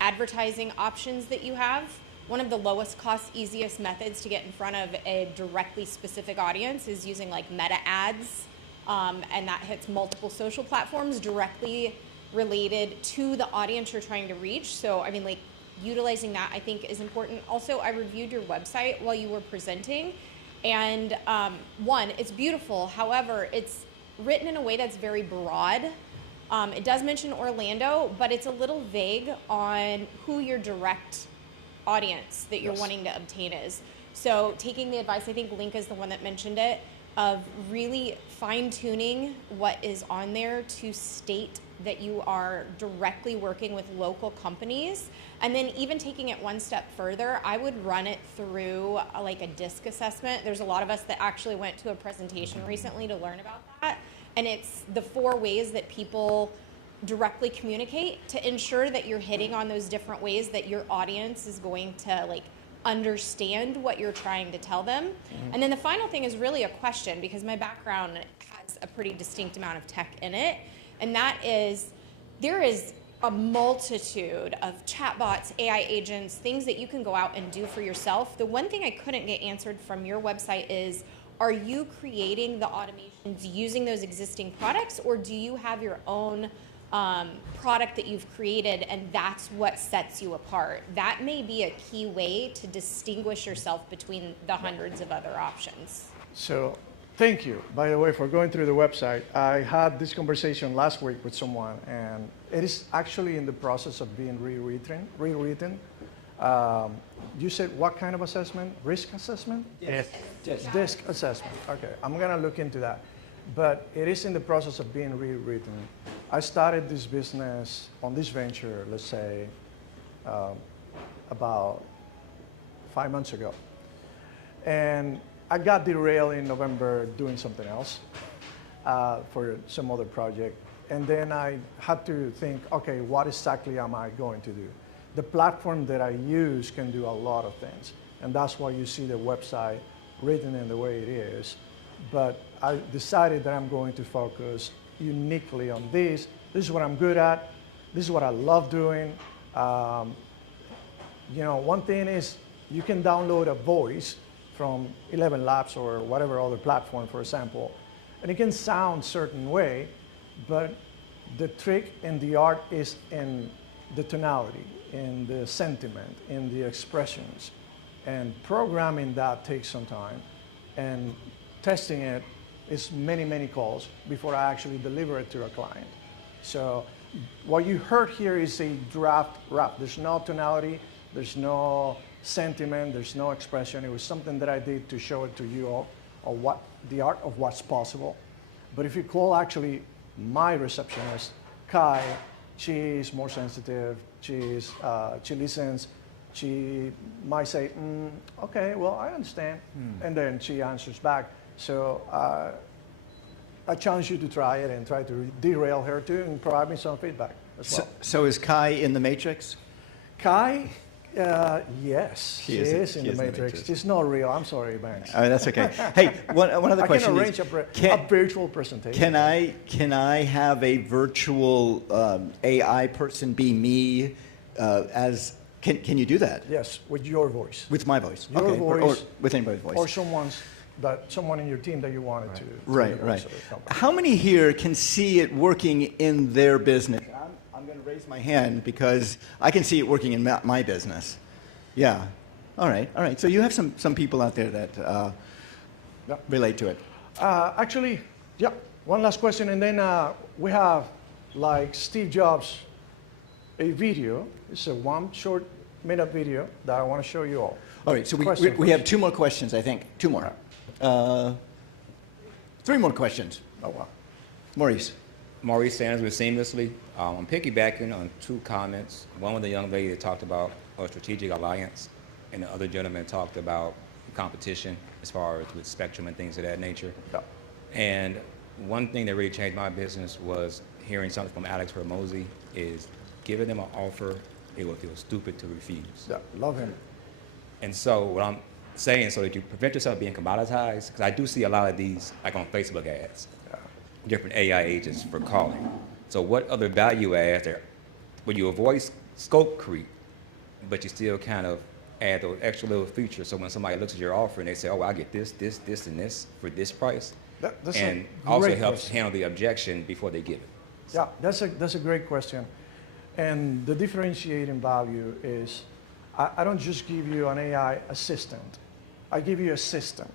advertising options that you have. One of the lowest cost, easiest methods to get in front of a directly specific audience is using like meta ads, and that hits multiple social platforms directly related to the audience you're trying to reach. So, I mean, like, utilizing that I think is important. Also, I reviewed your website while you were presenting, and one, it's beautiful. However, it's written in a way that's very broad. It does mention Orlando, but it's a little vague on who your direct audience that you're wanting to obtain is. So taking the advice, I think Linka is the one that mentioned it, of really fine-tuning what is on there to state that you are directly working with local companies. And then even taking it one step further, I would run it through like a DISC assessment. There's a lot of us that actually went to a presentation recently to learn about that. And it's the 4 ways that people directly communicate to ensure that you're hitting on those different ways that your audience is going to like understand what you're trying to tell them. And then the final thing is really a question, because my background has a pretty distinct amount of tech in it. And that is, there is a multitude of chatbots, AI agents, things that you can go out and do for yourself. The one thing I couldn't get answered from your website is, are you creating the automations using those existing products, or do you have your own product that you've created and that's what sets you apart? That may be a key way to distinguish yourself between the hundreds of other options. So thank you, by the way, for going through the website. I had this conversation last week with someone, and it is actually in the process of being rewritten. You said what kind of assessment? Risk assessment? Yes. DISC assessment. Okay, I'm going to look into that. But it is in the process of being rewritten. I started this business on this venture, let's say, about 5 months ago. And I got derailed in November doing something else for some other project. And then I had to think, okay, what exactly am I going to do? The platform that I use can do a lot of things. And that's why you see the website written in the way it is. But I decided that I'm going to focus uniquely on this. This is what I'm good at. This is what I love doing. You know, one thing is you can download a voice from 11 Labs or whatever other platform for example, and it can sound a certain way, but the trick and the art is in the tonality, in the sentiment, in the expressions. And programming that takes some time, and testing it is many, many calls before I actually deliver it to a client. So what you heard here is a draft rap. There's no tonality, there's no sentiment, there's no expression. It was something that I did to show it to you all, or what the art of what's possible. But if you call actually my receptionist, Kai, she's more sensitive, she listens, she might say, okay, well, I understand. And then she answers back. So I challenge you to try it and try to derail her too and provide me some feedback as well. So is Kai in the Matrix? Kai, yes, she is in the in Matrix. She's not real. I'm sorry, Banks. That's okay. Hey, one other question. I can arrange a virtual presentation. Can I have a virtual AI person be me as? Can you do that? Yes, with your voice. With my voice. Your okay. voice. Or with anybody's voice. Or someone in your team that you wanted to. Right. How many here can see it working in their business? I'm going to raise my hand because I can see it working in my business. Yeah. All right. So you have some people out there that relate to it. Actually, yeah. One last question, and then we have like Steve Jobs, a video. It's a 1 short minute video that I want to show you all. All right. So we have 2 more questions, I think. 2 more. 3 more questions. Oh wow. Maurice Sanders with Seamlessly. I'm piggybacking on 2 comments. One with the young lady that talked about a strategic alliance, and the other gentleman talked about competition as far as with Spectrum and things of that nature. Yeah. And one thing that really changed my business was hearing something from Alex Hormozy is giving them an offer, it will feel stupid to refuse. Yeah, love him. And so what I'm saying, so that you prevent yourself being commoditized, because I do see a lot of these, like on Facebook ads, different AI agents for calling. So what other value adds there, where you avoid scope creep, but you still kind of add those extra little features, so when somebody looks at your offer and they say, oh, well, I get this, this, this, and this for this price, That's and a also great helps question. handle the objection before they give it. Yeah, that's a great question. And the differentiating value is, I don't just give you an AI assistant. I give you a system.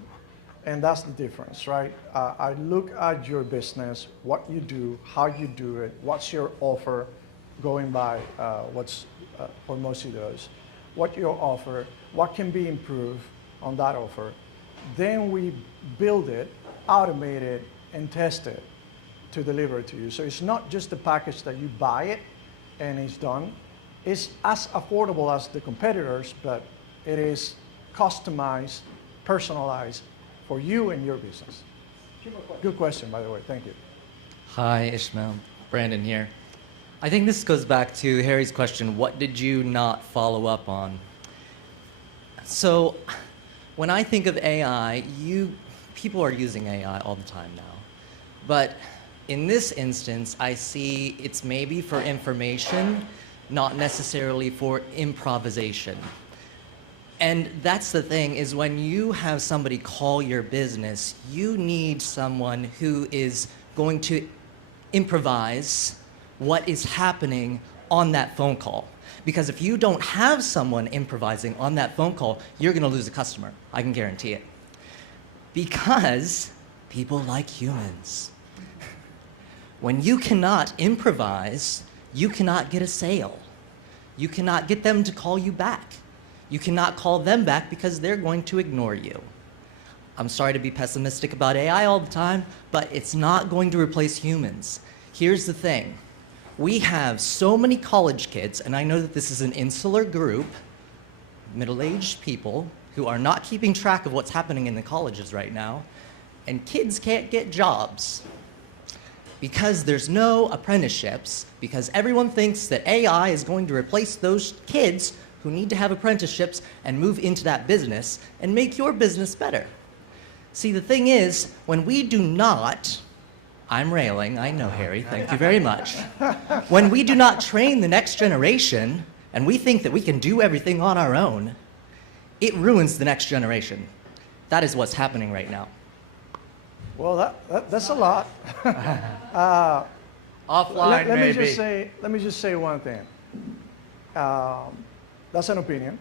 And that's the difference, right? I look at your business, what you do, how you do it, what's your offer, going by what's Hormozy does, what your offer, what can be improved on that offer. Then we build it, automate it, and test it to deliver it to you. So it's not just the package that you buy it and it's done. It's as affordable as the competitors, but it is customized, personalized for you and your business. Good question, by the way. Thank you. Hi, Ishmael. Brandon here. I think this goes back to Harry's question, what did you not follow up on? So when I think of AI, people are using AI all the time now. But in this instance, I see it's maybe for information, not necessarily for improvisation. And that's the thing, is when you have somebody call your business, you need someone who is going to improvise what is happening on that phone call. Because if you don't have someone improvising on that phone call, you're going to lose a customer. I can guarantee it. Because people like humans. When you cannot improvise, you cannot get a sale. You cannot get them to call you back. You cannot call them back because they're going to ignore you. I'm sorry to be pessimistic about AI all the time, but it's not going to replace humans. Here's the thing. We have so many college kids, and I know that this is an insular group, middle-aged people, who are not keeping track of what's happening in the colleges right now, and kids can't get jobs because there's no apprenticeships, because everyone thinks that AI is going to replace those kids who need to have apprenticeships and move into that business and make your business better. See, the thing is, when we do not, I'm railing, I know, Harry, thank you very much. When we do not train the next generation and we think that we can do everything on our own, it ruins the next generation. That is what's happening right now. Well, that's a lot. Offline, maybe. Let me just say one thing. That's an opinion.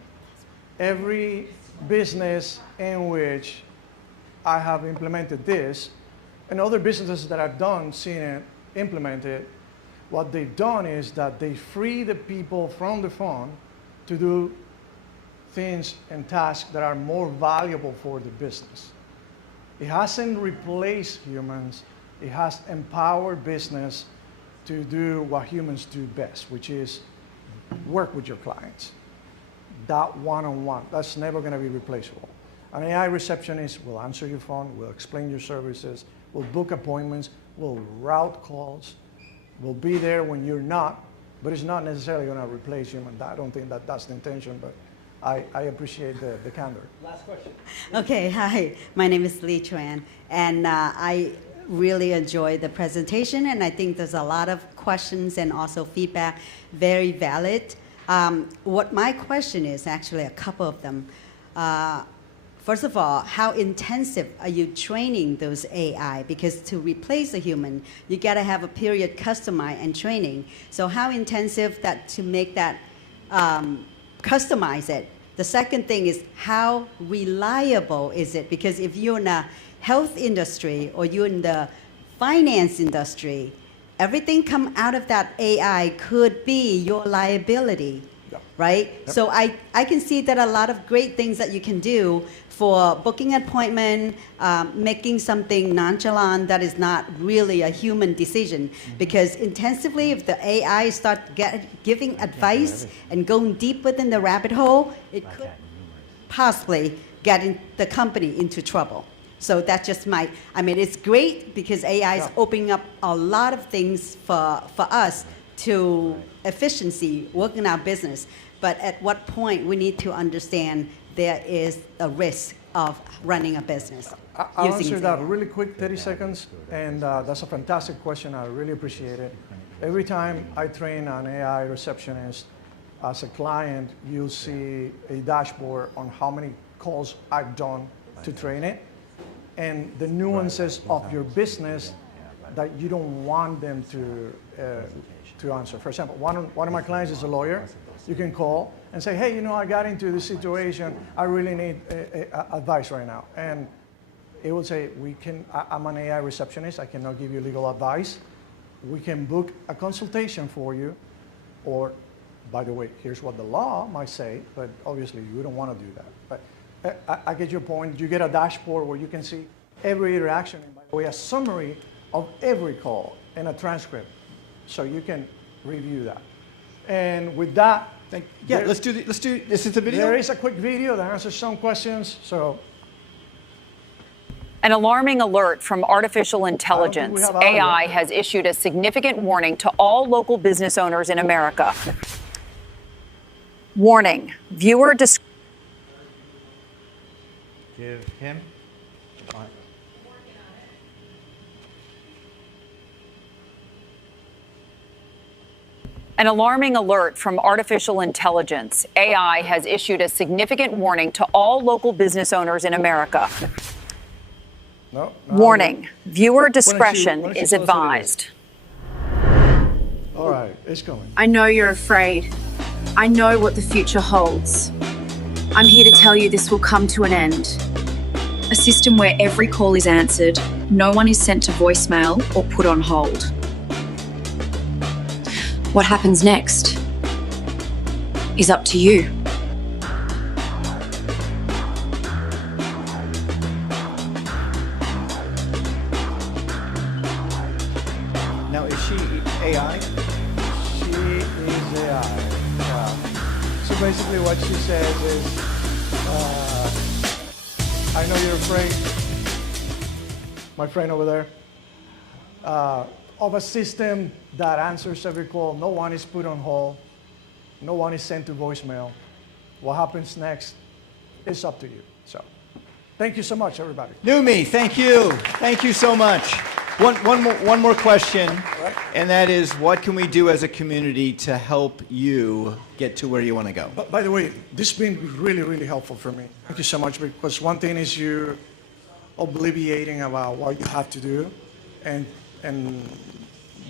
Every business in which I have implemented this, and other businesses that I've done, seen it implemented, what they've done is that they free the people from the phone to do things and tasks that are more valuable for the business. It hasn't replaced humans. It has empowered business to do what humans do best, which is work with your clients. That one-on-one, that's never going to be replaceable. An AI receptionist will answer your phone, will explain your services, will book appointments, will route calls, will be there when you're not, but it's not necessarily going to replace human. I don't think that that's the intention, but I appreciate the candor. Last question. Okay, hi. My name is Lee Chuan, and I really enjoyed the presentation, and I think there's a lot of questions and also feedback, very valid. What my question is, actually a couple of them. First of all, how intensive are you training those AI? Because to replace a human, you got to have a period customize and training. So how intensive that to make that customize it? The second thing is how reliable is it? Because if you're in a health industry or you're in the finance industry, everything come out of that AI could be your liability, right? Yep. So I can see that a lot of great things that you can do for booking an appointment, making something nonchalant that is not really a human decision. Mm-hmm. Because intensively, if the AI start giving advice and going deep within the rabbit hole, it could possibly get the company into trouble. So that's just it's great because AI is opening up a lot of things for us to efficiency, work in our business. But at what point we need to understand there is a risk of running a business. I'll answer that really quick, 30 seconds. And that's a fantastic question. I really appreciate it. Every time I train an AI receptionist, as a client, you'll see a dashboard on how many calls I've done to train it and the nuances of your business that you don't want them to answer. For example, one of my clients is a lawyer. You can call and say, hey, I got into this situation. I really need advice right now. And it will say, I'm an AI receptionist. I cannot give you legal advice. We can book a consultation for you. Or, by the way, here's what the law might say, but obviously you don't want to do that. But I get your point. You get a dashboard where you can see every interaction, and by the way, a summary of every call and a transcript. So you can review that. And with that, let's do this is the video? There is a quick video that answers some questions. So An alarming alert from artificial intelligence. AI has issued a significant warning to all local business owners in America. Warning, viewer discretion. Give him. An alarming alert from artificial intelligence. AI has issued a significant warning to all local business owners in America. Warning, viewer discretion is advised. All right, it's going. I know you're afraid. I know what the future holds. I'm here to tell you this will come to an end. A system where every call is answered, no one is sent to voicemail or put on hold. What happens next is up to you. Now, is she AI? She is AI. So basically what she says is, I know you're afraid, my friend over there, of a system that answers every call. No one is put on hold. No one is sent to voicemail. What happens next is up to you. So thank you so much, everybody. Numi, thank you. Thank you so much. One more question, and that is, what can we do as a community to help you get to where you want to go? By the way, this has been really, really helpful for me. Thank you so much, because one thing is you obliviating about what you have to do and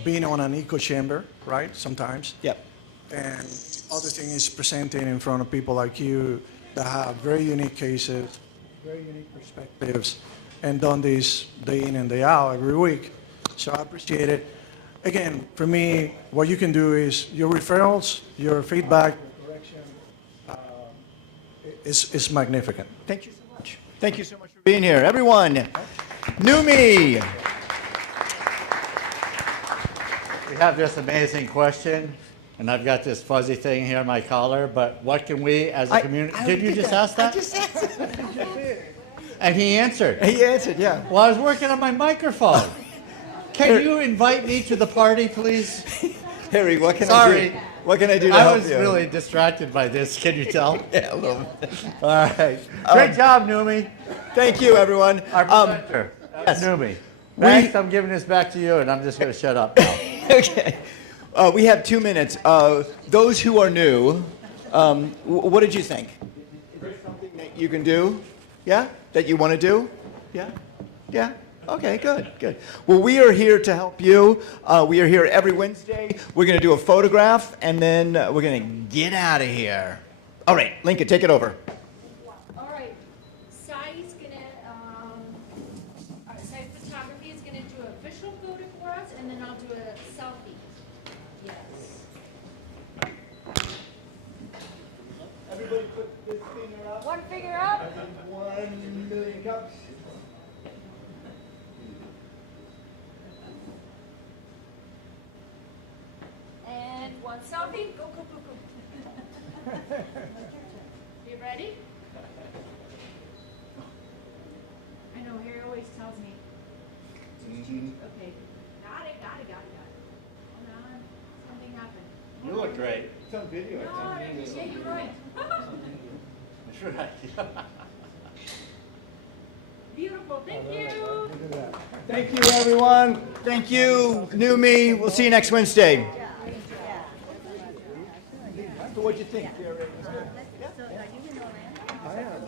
being on an echo chamber, right, sometimes. Yep. And the other thing is presenting in front of people like you that have very unique cases, very unique perspectives, and done this day in and day out every week. So I appreciate it. Again, for me, what you can do is your referrals, your feedback, your correction is magnificent. Thank you so much. Thank you so much for being here. Everyone, Numi. We have this amazing question, and I've got this fuzzy thing here on my collar, but what can we as a community... Did you just ask that? I just asked it. And he answered. He answered, yeah. Well, I was working on my microphone. Can you invite me to the party, please? Harry, what can I do? What can I do to help you? I was really distracted by this. Can you tell? Yeah, a little bit. All right. Great job, Numi. Thank you, everyone. Our presenter, Numi. Thanks. I'm giving this back to you, and I'm just going to shut up now. Okay. We have 2 minutes. Those who are new, what did you think? Is there something that you can do? Yeah? That you want to do? Yeah? Yeah? Okay, good, good. Well, we are here to help you. We are here every Wednesday. We're going to do a photograph, and then we're going to get out of here. All right, Lincoln, take it over. All right. Sai's going to, Sai Photography is going to do a visual photo for us, and then I'll do a selfie. Yes. Everybody put this finger up. One finger up. 1 million cups. And one selfie. Go, go, go, go. You ready? I know, Harry Okay. Got it. Hold on. Something happened. You look great. It's on video. No, yeah, you're right. That's right. Beautiful. Thank you. Thank you, everyone. Thank you, New Me. We'll see you next Wednesday. So what'd you think, Jerry? I am,